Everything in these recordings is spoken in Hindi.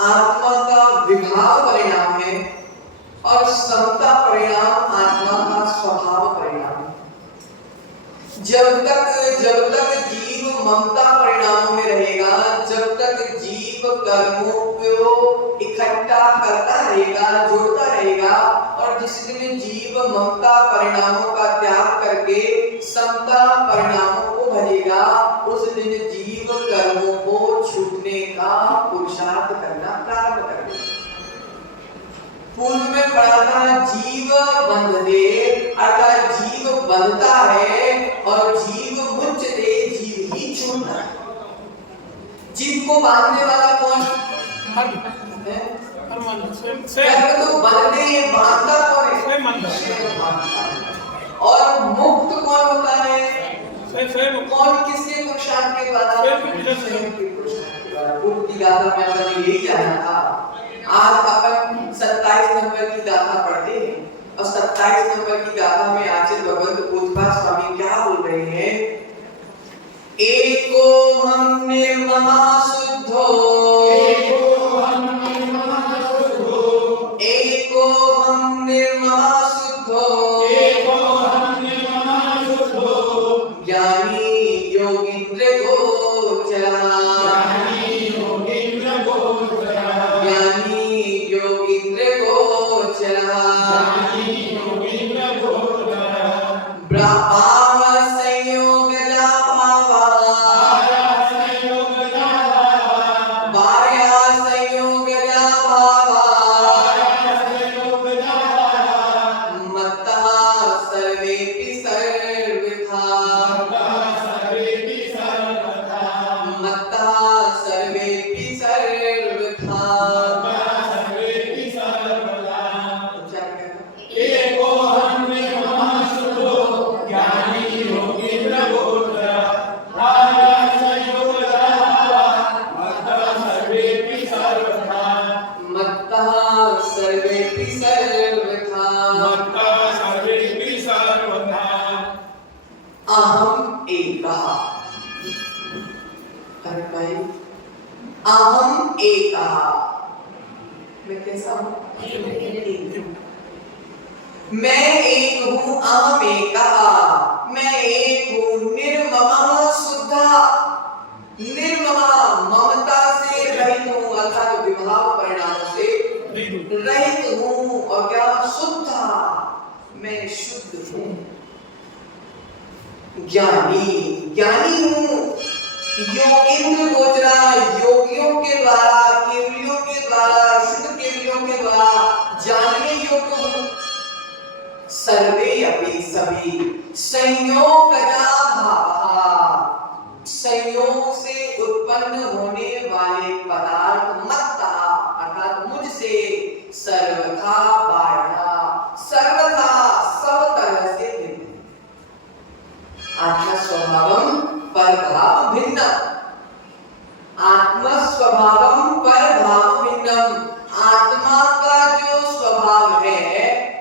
आत्मा का विभाव परिणाम है और समता परिणाम आत्मा का स्वभाव परिणाम है। जब तक जीव ममता परिणामों में रहेगा, जब तक जीव कर्मों को इकट्ठा करता रहेगा, जोड़ता रहेगा, और जिस दिन जीव ममता परिणामों का त्याग करके समता परिणामों को भजेगा, उस दिन जीव कर्मों को छूटने का पुरुषार्थ करना प्रारंभ करेगा। पूर्व में पढ़ा था जीव बंधते, अर्थात जीव बंधता है और जीव मुच्यते, जीव ही छूटता है। जीव को बांधने वाला कौन है? तो बंधते हैं, बांधता कौन है? और मुक्त कौन होता है? कौन किसके पुरुषार्थ के द्वारा? स्वयं के पुरुषार्थ के द्वारा। पूर्व की गाथा में हमने यही जाना था। आज अपन 27 नंबर की गाथा पढ़ते हैं और 27 नंबर की गाथा में आचार्य भगवंत पूजपा स्वामी क्या बोल रहे हैं? एको हम निर्ममा शुद्धो, एको हम निर्ममा शुद्धो, एको हम निर्ममा शुद्धो, एको हम निर्ममा शुद्धो, ज्ञानी योगींद्र गोचरा, ज्ञानी योगींद्र गोचरा, ज्ञानी योगींद्र गोचरा, ज्ञानी योगींद्र गोचरा, ब्रह्म संयोग अहम एकः। मैं कैसा हूँ? मैं एक हूँ, अहम एकः। मैं एक हूँ, निर्ममः शुद्धः। निर्ममा, ममता से रहित हूँ, अर्थात विभाव परिणाम से रहित हूँ, और क्या? शुद्ध, मैं शुद्ध हूँ। ज्ञानी हूँ, योगींद्र गोचरा, योगियों के द्वारा, केवलियों के द्वारा, शुद्ध केवलियों के द्वारा जानने योग्य हूँ। सर्वे अपि, सभी, संयोगजा भावः, संयोग से उत्पन्न होने वाले पदार्थ मत्ता, अर्थात मुझसे सर्वथा बाह्यः, सर्वथा सब तरह से भिन्न। आत्मा स्वभावम परभाव भिन्न, आत्मा स्वभावम परभाव भिन्नम। आत्मा का जो स्वभाव है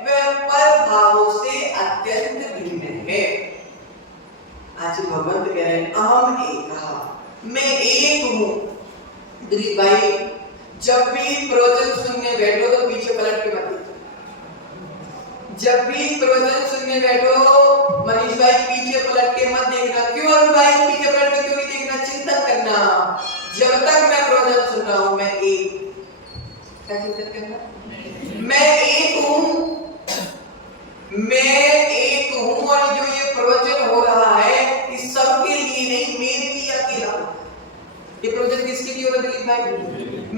वह परभावों से अत्यंत भिन्न है। आज भगवंत कह रहे हैं अहम एकः, मैं एक हूँ। दिलीप भाई, जब भी प्रवचन सुनने बैठो तो पीछे पलट के मत देखो। जब भी प्रवचन सुनने बैठो मनीष भाई, पीछे पलट के मत देखना। क्यों अरुण भाई पीछे पलट के क्यों नहीं देखना? चिंतन करना। जब तक मैं प्रवचन सुन रहा हूँ मैं एक, क्या चिंतन करना? मैं एक हूँ, मैं एक हूँ, और जो ये प्रवचन हो रहा है इस सबके लिए नहीं, मेरे लिए अकेला। ये प्रवचन किसके लिए हो रहा है दिलीप भाई?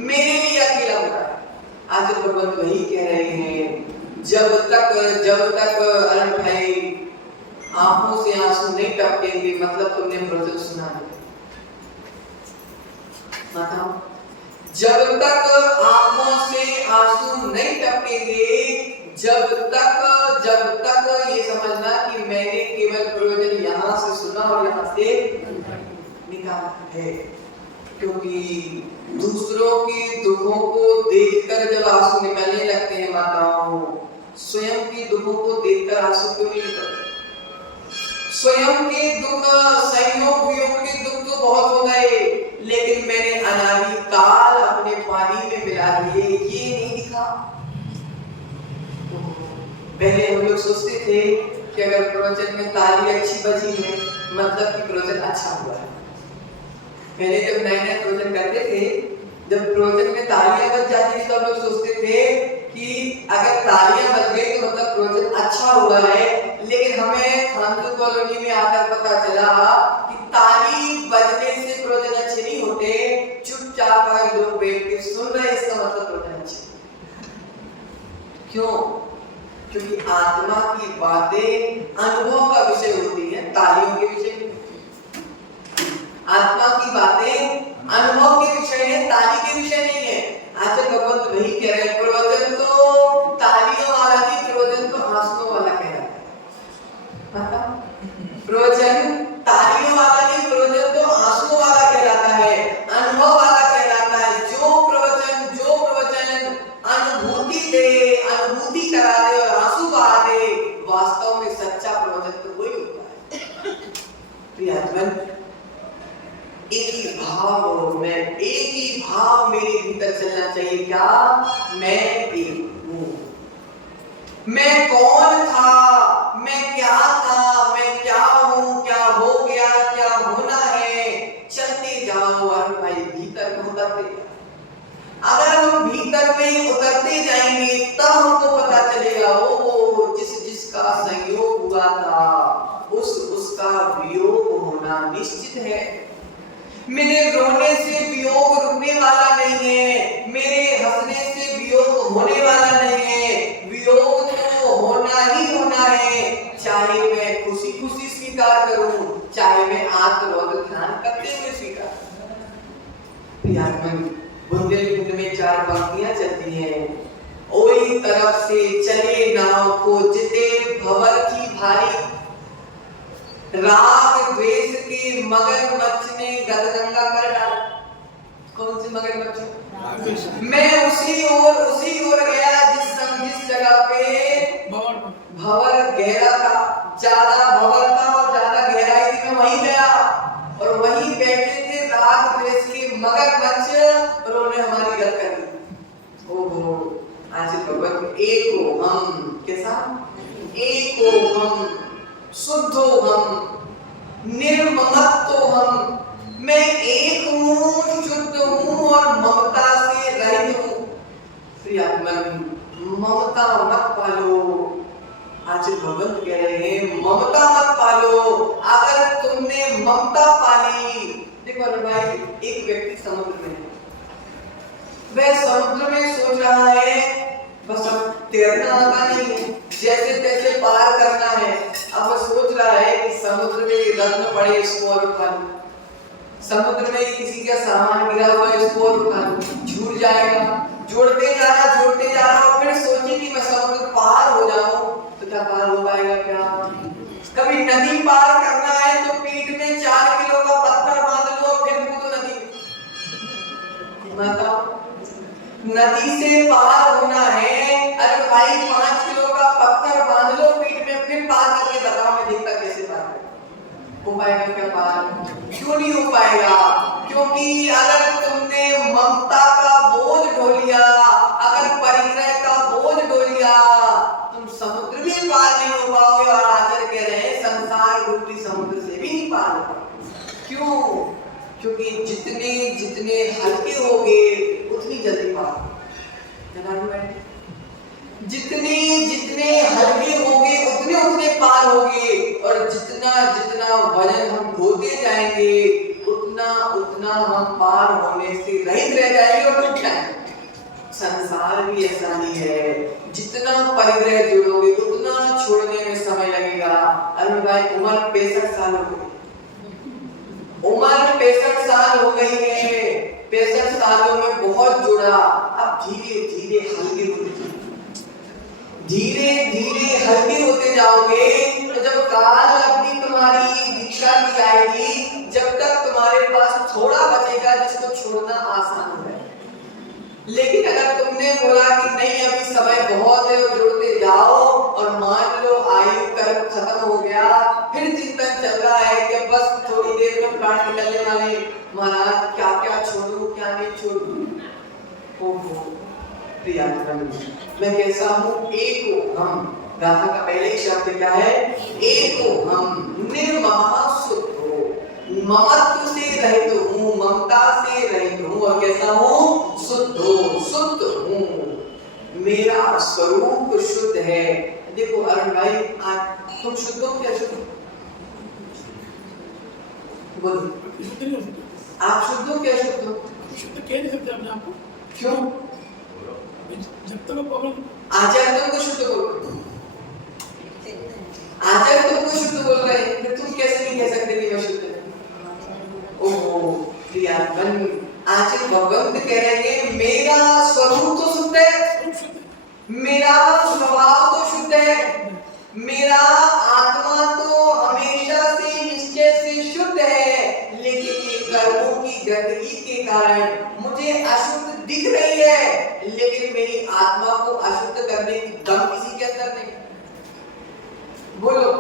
मेरे लिए अकेला हो रहा है। आज भगवान वही कह रहे हैं, जब तक अरुण भाई आंखों से आंसू नहीं टपकेंगे, मतलब तुमने प्रवचन सुना नहीं। बताओ, जब तक आंखों से आंसू नहीं टपकेंगे, जब तक ये समझना कि मैंने केवल प्रवचन यहाँ से सुना और यहाँ से निकाला है। क्योंकि दूसरों के दुखों को देखकर जब आंसू निकलने लगते हैं माताओं, स्वयं के दुखों को देखकर आंसू क्यों नहीं निकलते? स्वयं के दुख, संयोग वियोग के दुख तो बहुत हो गए, लेकिन मैंने अनादि काल अपने पानी में मिला दिए, ये नहीं दिखा। पहले हम लोग सोचते थे कि अगर प्रवचन में ताली अच्छी बजी है मतलब कि प्रवचन अच्छा हुआ है। पहले जब नए नए प्रवचन करते थे, जब प्रवचन में तालियां बज जाती थी तो हम लोग सोचते थे कि अगर तालियां बज गई तो मतलब प्रवचन अच्छा हुआ है। लेकिन हमें खानपुर कॉलोनी में आकर पता चला कि ताली बजने से प्रवचन अच्छे नहीं होते, चुपचाप अगर लोग बैठ के सुन रहे इसका मतलब प्रवचन अच्छे। क्यों? क्योंकि आत्मा की बातें अनुभव का विषय होती है, तालियों के विषय नहीं। आत्मा की बातें अनुभव के विषय है, ताली के विषय नहीं है। आचार्य भगवंत वही कह रहे हैं, प्रवचन तो तालियों वाला नहीं, प्रवचन तो आंसुओं वाला कह रहा है। प्रवचन तालियों वाला नहीं, प्रवचन तो आंसुओं वाला कहलाता है, अनुभव वाला कहलाता है। जो प्रवचन अनुभूति दे, अनुभूति करा दे और आंसू बहा दे, वास्तव में सच्चा प्रवचन तो वही होता है। प्रियजन, एक ही भाव में, एक ही भाव मेरे भीतर चलना चाहिए। क्या? मैं एक हूँ। मैं कौन था, मैं क्या था, मैं क्या हूँ, क्या हो गया, क्या होना है, चलते जाओ और भाई भीतर में उतरते जाओ। अगर हम भीतर में उतरते जाएंगे तब हमको पता चलेगा वो जिसका संयोग हुआ था उसका वियोग होना निश्चित है। मेरे रोने से वियोग रुकने वाला नहीं है, मेरे हंसने से वियोग होने वाला नहीं है। वियोग तो होना ही होना है, चाहे मैं खुशी खुशी स्वीकार करूं, चाहे मैं आत्मरोध ध्यान करते हुए स्वीकार करूं। बुंदेलखंड में 4 पंक्तियां चलती हैं। ओई तरफ से चले नाव को जिते भंवर की भारी, राग द्वेष के मगरमच्छ ने गदगंगा कर डाला। कौन सी मगरमच्छ? मैं उसी ओर गया जिस जगह पे भंवर गहरा था, ज्यादा भंवर था और ज्यादा गहराई थी, मैं वहीं गया और वहीं बैठे थे राग द्वेष के मगरमच्छ और उन्होंने हमारी गद कर दी। ओहो, आज भगवत एक हो हम, कैसा? एक हो हम, शुद्ध हो हम, निर्ममत्व हम। मैं एक हूँ, शुद्ध हूँ और ममता से रहित हूँ। प्रियतमन, ममता मत पालो। आज भगवंत कह रहे हैं ममता मत पालो। अगर तुमने ममता पाली, देखो भाई, एक व्यक्ति समुद्र में है, वह समुद्र में सोच रहा है बस अब तैरना आता नहीं है, जैसे तैसे पार करना है। अब सोच रहा है कि समुद्र में रत्न पड़े इसको और उठा लूं, समुद्र में किसी का सामान गिरा हुआ है इसको और उठा लूं, छूट जाएगा। जोड़ते जा रहा और फिर सोची कि मैं समुद्र पार हो जाऊं, तो क्या पार हो पाएगा? क्या? कभी नदी पार करना है तो पीठ में 4 किलो का पत्थर बांध लो और फिर कूदो नदी। बताओ, नदी से पार होना है, अरे भाई 5 किलो का पत्थर बांध लो पीठ में, फिर पार करके बताओ मैं देखता कैसे पार हो पाएगा? क्या पार? क्यों नहीं हो पाएगा? क्योंकि अगर तुमने ममता का बोझ ढो लिया, अगर परिग्रह का बोझ ढो लिया, तुम समुद्र भी पार नहीं हो पाओगे। और आचार्य कह रहे हैं संसार रूपी समुद्र से भी नहीं पार हो पाओगे। क्यों? क्योंकि जितने हल्के होगे उतनी जल्दी पार, जितने हल्के होगे उतने पार होगे, और जितना वजन हम ढोते जाएंगे उतना हम पार होने से रहित रह जाएंगे और डूब जाएंगे। संसार भी ऐसा नहीं है, जितना परिग्रह जोड़ोगे उतना छोड़ने में समय लगेगा। अरे भाई, उम्र 65 साल हो गई, उम्र 65 साल हो गई है, 65 सालों में बहुत जुड़ा। अब धीरे धीरे हल्के होते जाओगे, तो जब काल अवधि तुम्हारी इच्छा की आएगी जब तक तुम्हारे पास थोड़ा बचेगा जिसको छोड़ना आसान है। लेकिन अगर तुमने बोला कि नहीं अभी समय बहुत है और जुड़ते जाओ और मान लो आयु कर्म खत्म हो गया, फिर चिंतन चल रहा है कि बस थोड़ी देर में प्राण निकलने वाले, महाराज क्या क्या छोड़ूं क्या नहीं छोड़ूं। ओहो प्रियतम, मैं कैसा हूँ एको हम। गाथा का पहले ही शब्द क्या है? एको हम, निर्मम शुद्धो, ममत्व से रहित हूँ, ममता से रहित हूँ और कैसा हूँ? शुद्धो, शुद्ध हूँ, मेरा स्वरूप शुद्ध है। देखो अरुण भाई, आज तुम शुद्ध हो क्या? शुद्ध बोलो, आप शुद्ध हो क्या? शुद्ध हो? शुद्ध कह नहीं सकते अपने आपको। क्यों? जब तक प्रॉब्लम आचार्य तुमको शुद्ध बोल रहे, आचार्य तुमको शुद्ध बोल रहे हैं, फिर तुम कैसे नहीं कह सकते कि मैं शुद्ध हूं? ओहो प्रियतम, आचार्य भगवंत कह रहे हैं मेरा स्वरूप तो शुद्ध है, मेरा स्वभाव तो शुद्ध है, मेरा आत्मा तो हमेशा से निश्चय से शुद्ध है, लेकिन ये कर्मों की गंदगी के कारण मुझे अशुद्ध दिख रही है, लेकिन मेरी आत्मा को अशुद्ध करने की दम किसी के अंदर नहीं। बोलो,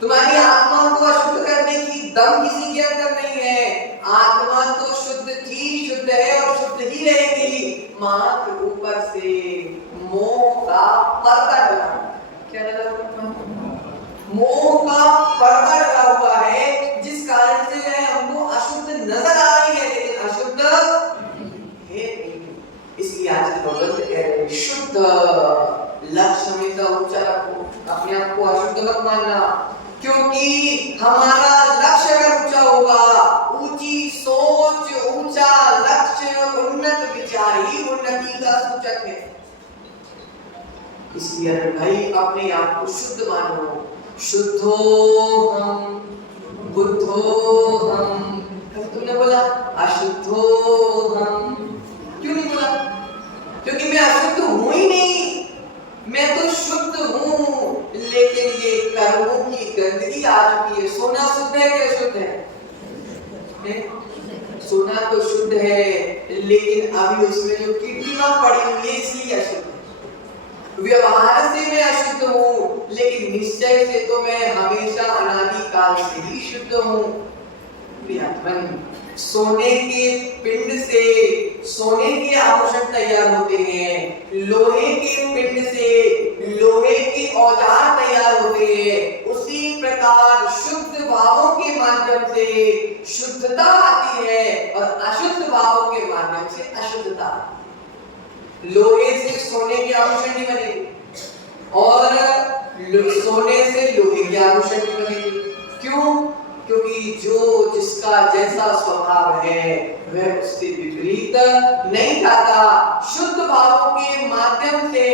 तुम्हारी आत्मा को अशुद्ध करने की दम किसी के अंदर नहीं है। आत्मा तो शुद्ध थी, शुद्ध है और शुद्ध ही रहेगी, मात्र ऊपर से मोह का पर्दा डला। क्या डला हुआ? मोह का पर्दा डला हुआ है, जिस कारण से वह हमको अशुद्ध नजर आ रही है, लेकिन अशुद्ध है। इसलिए आज भगवंत कह रहे हैं शुद्ध, लक्ष्य हमेशा ऊंचा रखो, अपने आप को अशुद्ध मत मानना, क्योंकि हमारा लक्ष्य अगर ऊंचा होगा, ऊंची सोच, ऊंचा लक्ष्य, उन्नत विचार ही उन्नति का सूचक है। इसलिए भाई अपने आप को शुद्ध मानो। शुद्धो हम, बुद्धो हम। कभी तुमने बोला अशुद्धो हम? क्यों नहीं बोला? क्योंकि मैं अशुद्ध हूं ही नहीं, मैं तो शुद्ध हूँ, लेकिन ये कर्मों की गंदगी आ चुकी है। सोना शुद्ध है क्या? शुद्ध है, सोना तो शुद्ध है, लेकिन अभी उसमें जो कीटियां पड़ी हुई है इसलिए अशुद्ध है। व्यवहार से मैं अशुद्ध हूँ, लेकिन निश्चय से तो मैं हमेशा अनादि काल से ही शुद्ध हूँ। सोने के पिंड से सोने के आभूषण तैयार होते हैं, लोहे के पिंड से लोहे के औजार तैयार होते हैं। उसी प्रकार शुद्ध भावों के माध्यम से शुद्धता आती है और अशुद्ध भावों के माध्यम से अशुद्धता। लोहे से सोने के आभूषण नहीं बनेंगे और सोने से लोहे के आभूषण नहीं बनेंगे। क्यों? क्योंकि जो जिसका जैसा स्वभाव है वह उससे विपरीत नहीं खाता। शुद्ध भावों के माध्यम से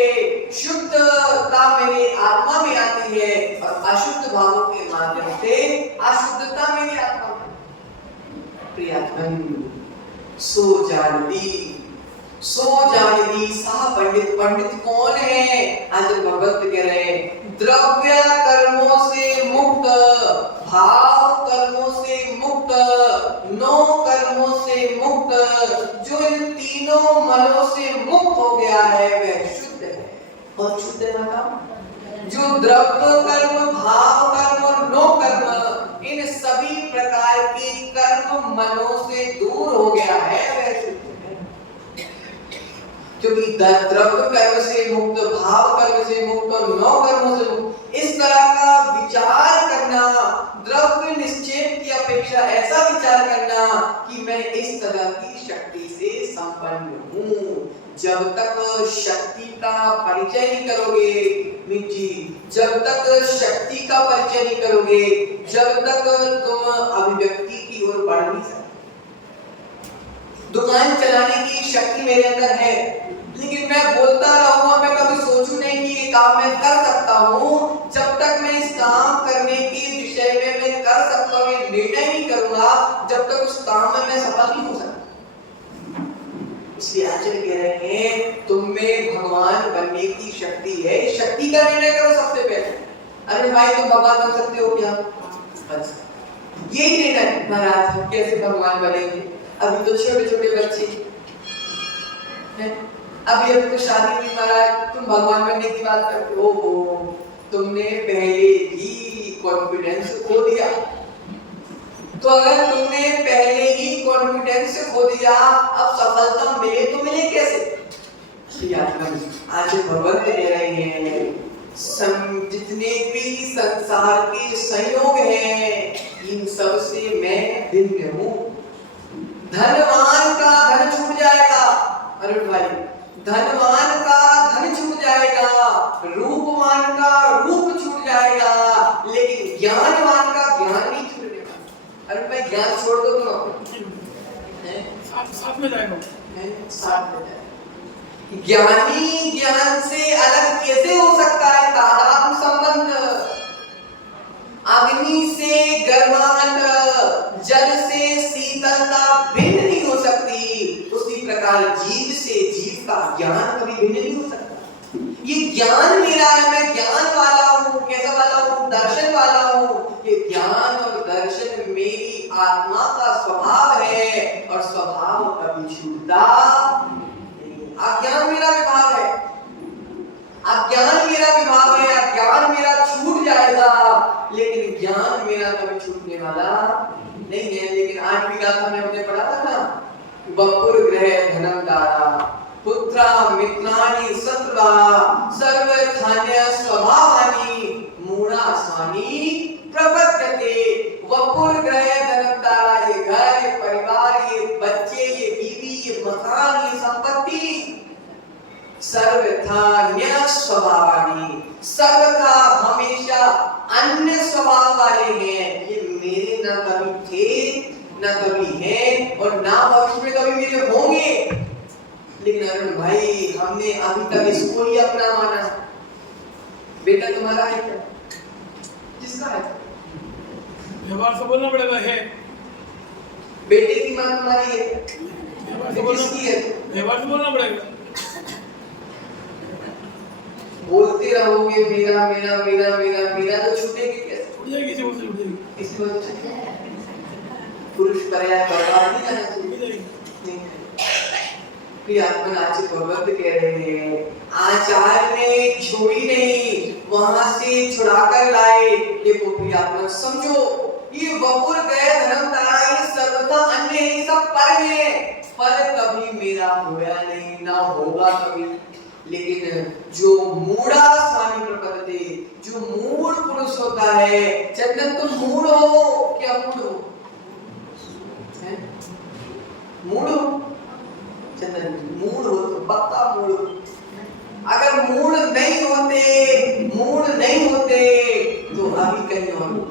शुद्धता मेरी आत्मा में आती है और अशुद्ध भावों के माध्यम से अशुद्धता मेरी आत्मा में। प्रियतम, सो जानती सा पंडित। पंडित कौन है? आज भगवत कह रहे हैं द्रव्य कर्मों से मुक्त, भाव कर्मों से मुक्त, नो कर्मों से मुक्त। जो इन तीनों मनों से मुक्त हो गया है वह शुद्ध है। और शुद्ध है मतलब जो द्रव्य कर्म, भाव कर्म और नो कर्म, इन सभी प्रकार के कर्म मनों से दूर हो गया है वह शुद्ध है। क्योंकि द्रव्य कर्म से मुक्त, भाव कर्म से मुक्त और नौ कर्मों से मुक्त, इस तरह का विचार करना, द्रव्य निश्चय की अपेक्षा ऐसा विचार करना कि मैं इस तरह की शक्ति से संपन्न हूँ। जब तक शक्ति का परिचय नहीं करोगे मिजी, जब तक शक्ति का परिचय नहीं करोगे, जब तक तुम अभिव्यक्ति की ओर बढ़ नहीं सकते। दुकान चलाने की शक्ति मेरे अंदर है, लेकिन मैं बोलता रहूंगा, मैं कभी सोचूं नहीं कि ये काम मैं कर सकता हूँ। जब तक मैं इस काम करने के विषय में मैं कर सकता हूँ ये निर्णय नहीं करूंगा, जब तक उस काम में मैं सफल नहीं हो सकता। इसलिए आचार्य कह रहे हैं तुम में भगवान बनने की शक्ति है, शक्ति का निर्णय करो सबसे पहले। अरे भाई तुम भगवान बन सकते हो क्या? अच्छा यही लेना है महाराज, हम कैसे भगवान बनेंगे? अभी तो छोटे छोटे बच्चे हैं, अभी तो शादी नहीं महाराज, तुम भगवान बनने की बात करते हो। तुमने पहले ही कॉन्फिडेंस खो दिया। तो अगर तुमने पहले ही कॉन्फिडेंस खो दिया, अब सफलता मिले तो मिले कैसे? आज भगवत कह रहे हैं जितने भी संसार के संयोग हैं, इन सब से मैं भिन्न हूँ। धनवान का धन छूट जाएगा, अरे भाई, धनवान का धन छूट जाएगा, रूपवान का रूप छूट जाएगा, लेकिन ज्ञानवान का ज्ञान नहीं छूटेगा। अरे भाई, ज्ञान छोड़ दो तुम, साथ में जाएगा, साथ में जाएगा। ज्ञानी ज्ञान से अलग कैसे हो सकता है? तादात्म्य संबंध। अग्नि से गर्माहट, जल से शीतलता भिन्न नहीं हो सकती। उसी प्रकार जीव से जीव का ज्ञान कभी भिन्न नहीं हो सकता। ये ज्ञान मेरा है, मैं ज्ञान वाला हूँ। कैसा वाला हूँ? दर्शन वाला हूँ। ये ज्ञान और दर्शन मेरी आत्मा का स्वभाव है, और स्वभाव कभी छूटता। अज्ञान मेरा विभाग है, अज्ञान मेरा विभाग है, अज्ञान मेरा छूट जाएगा, लेकिन ज्ञान मेरा कभी छूटने वाला नहीं है। लेकिन आज भी गाथा में हमने पढ़ा था ना, वपुर ग्रह धनम दारा, पुत्रा मित्राणि शत्रुवा, सर्व धान्य स्वभावानि, मूढ़ा स्वामी प्रपद्यते। वपुर ग्रह धनम दारा, ये घर, ये परिवार, ये बच्चे, ये बीवी, ये मकान, ये संपत्ति, सर्वथा न्य स्वभावानि, सर्वथा हमेशा अन्य स्वभाव वाले हैं। ये मेरे न कभी थे, न कभी हैं, और ना भविष्य में कभी मेरे होंगे। लेकिन अरुण भाई, हमने अभी तक इसको ही अपना माना। बेटा तुम्हारा है क्या? किसका है? व्यवहार से बोलना पड़ेगा है। बेटे की मां तुम्हारी है? किसकी है? व्यवहार से बोलना पड़ेगा। बोलते रहोगे मेरा मेरा मेरा मेरा मेरा, तो छूटेगी कैसे? छूट जाएगी, इसी वजह से छूट जाएगी। इसी वजह से पुरुष पर्याय बर्बाद नहीं करना चाहिए। प्रियात्मन आचार्य भगवत कह रहे हैं, आचार्य ने छोड़ी नहीं, वहां से छुड़ाकर लाए। देखो प्रियात्मन, समझो, ये वपुर गए धर्म तारा, ये सर्वथा अन्य है, सब पर है, पर कभी मेरा होया नहीं, ना होगा कभी। लेकिन जो मूढ़ा स्वामी प्रपद्यते, जो मूढ़ पुरुष होता है, चंदन तुम मूढ़ हो क्या? मूढ़ हो, मूढ़ हो चंदन, मूढ़ हो तो पक्का मूढ़ हो। अगर मूढ़ नहीं होते, मूढ़ नहीं होते तो अभी कहीं और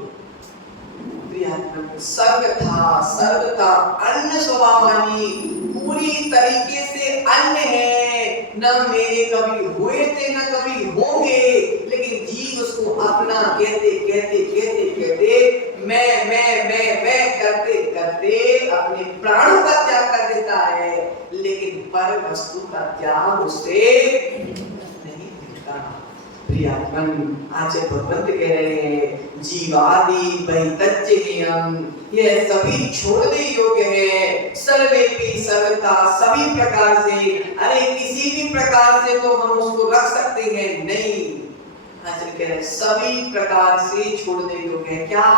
सर्वथा अन्य स्वभावानी, पूरी तरीके से अन्य है। न मेरे कभी हुए थे, न कभी होंगे, लेकिन जीव उसको अपना कहते कहते कहते कहते मैं करते करते अपने प्राणों का त्याग कर देता है, लेकिन पर वस्तु का त्याग उससे नहीं दिखता। प्रियात्मन आचार्य भगवत कह रहे हैं, जीवादि बहितज्जनियम, यह सभी छोड़ने योग्य है। सर्वेपि सर्वथा, सभी प्रकार से, अरे किसी भी प्रकार से तो हम उसको रख सकते हैं नहीं। आचार्य कह रहे हैं सभी प्रकार से छोड़ने योग्य है। क्या?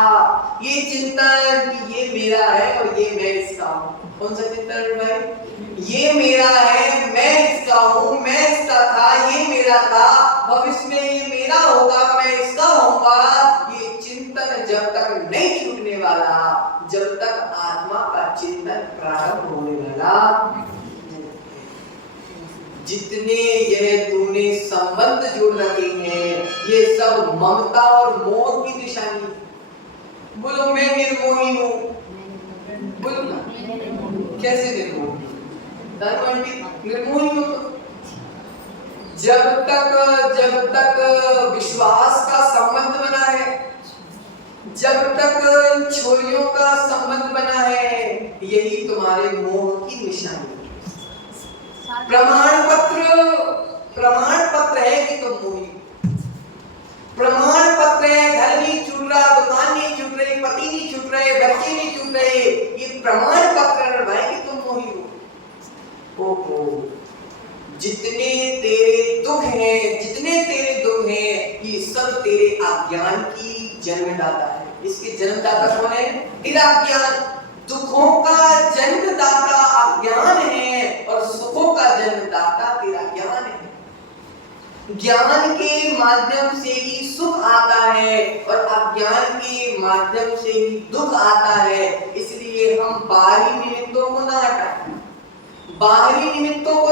ये चिंतन कि ये मेरा है और ये मैं इसका हूँ। कौन सा चिंतन भाई? ये मेरा है, मैं इसका हूँ, मैं इसका था, ये मेरा था, भविष्य में ये मेरा होगा, मैं इसका होऊंगा। ये चिंतन जब तक नहीं छूटने वाला, जब तक आत्मा का चिंतन प्रारंभ होने वाला, जितने यह तुमने संबंध जोड़ रखे हैं, ये सब ममता और मोह की निशानी। बोलो मैं निर्मोही हूँ, बोलो ना, कैसे निर्मोही? निर्मोही हो तो जब तक विश्वास का संबंध बना है, जब तक छोरियों का संबंध बना है, यही तुम्हारे मोह की निशानी। प्रमाण पत्र है कि तुम मोही, प्रमाण पत्र है। घर नहीं छूट रहा, दुकान नहीं छूट रही, पति चुप रहे, बच्चे नहीं चुप रहे, ये प्रमाण पत्र भाई कि तुम मोही हो। ओहो, जितने तेरे दुख हैं, ये सब तेरे अज्ञान की जन्मदाता है। इसके जन्मदाता कौन है? तेरा अज्ञान। दुखों का जन्मदाता अज्ञान है और सुखों का जन्मदाता तेरा ज्ञान है। ज्ञान के माध्यम से ही सुख आता है और अज्ञान के माध्यम से ही दुख आता है। इसलिए हम बाहरी निमित्तों को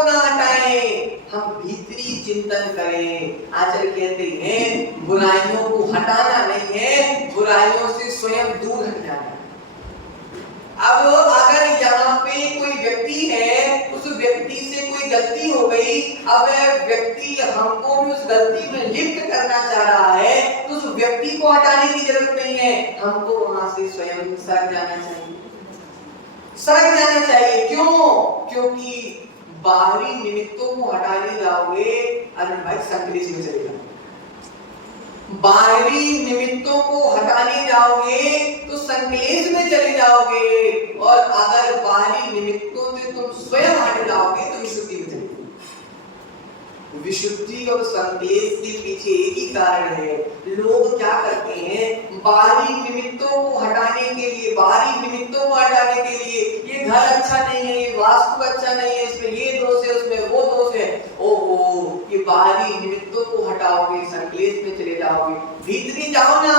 ना हटाएं, हम भीतरी चिंतन करें। आचार्य कहते हैं बुराइयों को हटाना नहीं है, बुराइयों से स्वयं दूर हट जाना है। अब अगर यहाँ पे कोई व्यक्ति है, उस व्यक्ति से कोई गलती हो गई, अब व्यक्ति हमको भी उस गलती में लिप्त करना चाह रहा है, तो उस व्यक्ति को हटाने की जरूरत नहीं है, हमको वहां से स्वयं सरक जाना चाहिए। क्यों? क्योंकि बाहरी निमित्तों को हटाने जाओगे, अरे भाई संकलेश में चलेगा। बाहरी निमित्तों को हटाने जाओगे तो संकलेश में चले जाओगे, और अगर बाहरी निमित्तों से तुम स्वयं हट जाओगे तो विशुद्धि में चले जाओगे। विशुद्धि और संकलेश के पीछे एक ही कारण है। लोग क्या करते हैं, बाहरी निमित्तों को हटाने के लिए, ये घर अच्छा नहीं है, ये वास्तु अच्छा नहीं है, इसमें ये दोष है, उसमें वो दोष है। ओहो, ये बाहरी निमित्तों को हटाओगे, संकलेश में चले जाओगे। भीतरी जाओ ना,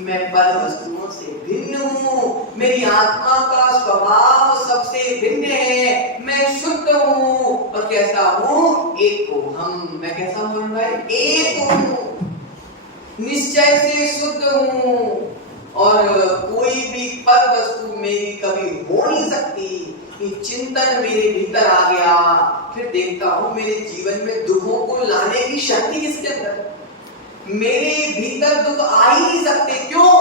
मैं पर वस्तुओं से भिन्न हूँ, मेरी आत्मा का स्वभाव सबसे भिन्न है, मैं शुद्ध हूँ और कैसा हूँ? एक हूँ हम। मैं कैसा हूँ भाई? एक हूँ, निश्चय से शुद्ध हूँ, और कोई भी पर वस्तु मेरी कभी हो नहीं सकती। ये चिंतन मेरे भीतर आ गया, फिर देखता हूँ मेरे जीवन में दुखों को लाने की शक्ति किसके अंदर है? मेरे भीतर दुख आ ही नहीं सकते। क्यों?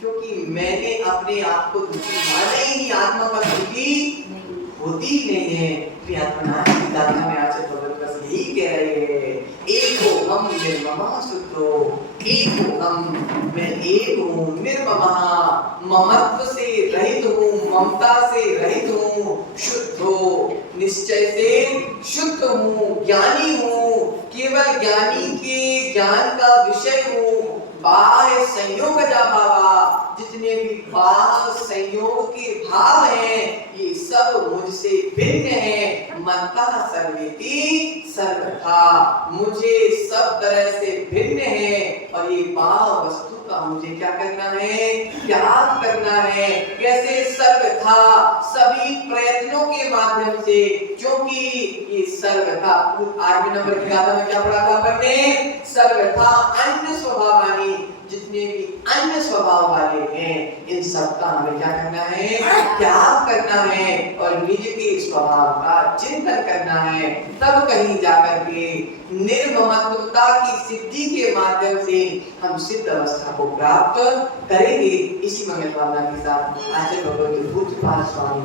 क्योंकि मैंने अपने आप को दुखी माना ही नहीं, आत्मा का दुखी होती ही नहीं है। में आचार्य भगवत बस यही कह रहे हैं, एक हो हम निर्ममा शुद्धो, एक हो हम, मैं एक हूँ निर्ममा, ममत्व से रहित हूँ, ममता से रहित हूँ, शुद्ध हो, निश्चय से शुद्ध हूँ, ज्ञानी हूँ, केवल ज्ञानी के ज्ञान का विषय हूँ। बाह्य संयोग जा भावा, जितने भी बाह्य संयोग के भाव हैं, ये सब मुझसे भिन्न है। मत्ता सर्वेति सर्वथा, मुझे सब तरह से भिन्न है, और ये बाह्य वस्तु का मुझे क्या करना है? त्याग करना है। कैसे? सर्वथा, सभी प्रयत्नों के माध्यम से। क्योंकि ये सर्वथा, 8वें नंबर की गाथा में क्या पढ़ा था अपन ने? सर्वथा अन्य स्वभावानी, जितने भी अन्य स्वभाव वाले हैं, इन सब का हमें क्या करना है? त्याग करना है, और निज के स्वभाव का चिंतन करना है। तब कहीं जाकर के निर्ममत्वता की सिद्धि के माध्यम से हम सिद्ध अवस्था को प्राप्त करेंगे। इसी मंगल कामना के साथ आचार्य भगवत पूज्यपाद स्वामी